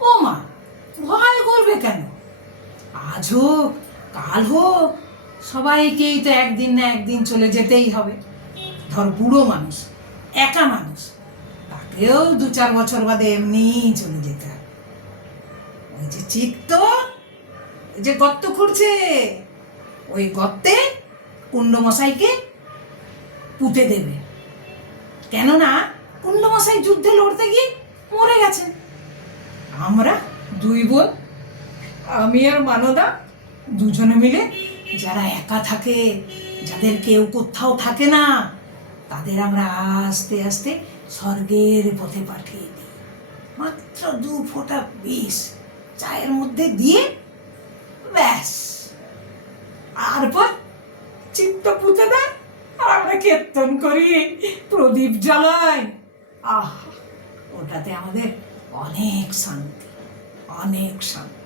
ও মা, ভয় করবে কেন? আজ হোক কাল হোক, সবাইকেই তো একদিন না একদিন চলে যেতেই হবে। ধর বুড়ো মানুষ, একা মানুষ, তাকেও 2-4 বছর বাদে এমনিই চলে যেতে হবে। ওই যে চিত্ত, ওই যে গর্ত খুঁড়ছে, ওই গর্তে কুণ্ডমশাইকে পুঁতে দেবে। কেননা কুণ্ডমশাই যুদ্ধে লড়তে গিয়ে মরে গেছেন। আমরা 2 বোন, আমি আর মানদা, দুজনে মিলে যারা একা থাকে, যাদের কেউ কোথাও থাকে না, তাদের আমরা আস্তে আস্তে স্বর্গের পথে পাঠিয়ে দিই। মাত্র 2 ফোঁটা বিষ চায়ের মধ্যে দিয়ে, ব্যাস। তারপর চিত্ত পুঁতে দেয়, আর আমরা কীর্তন করি, প্রদীপ জ্বালাই। আহ, ওটাতে আমাদের অনেক শান্তি, অনেক শান্তি।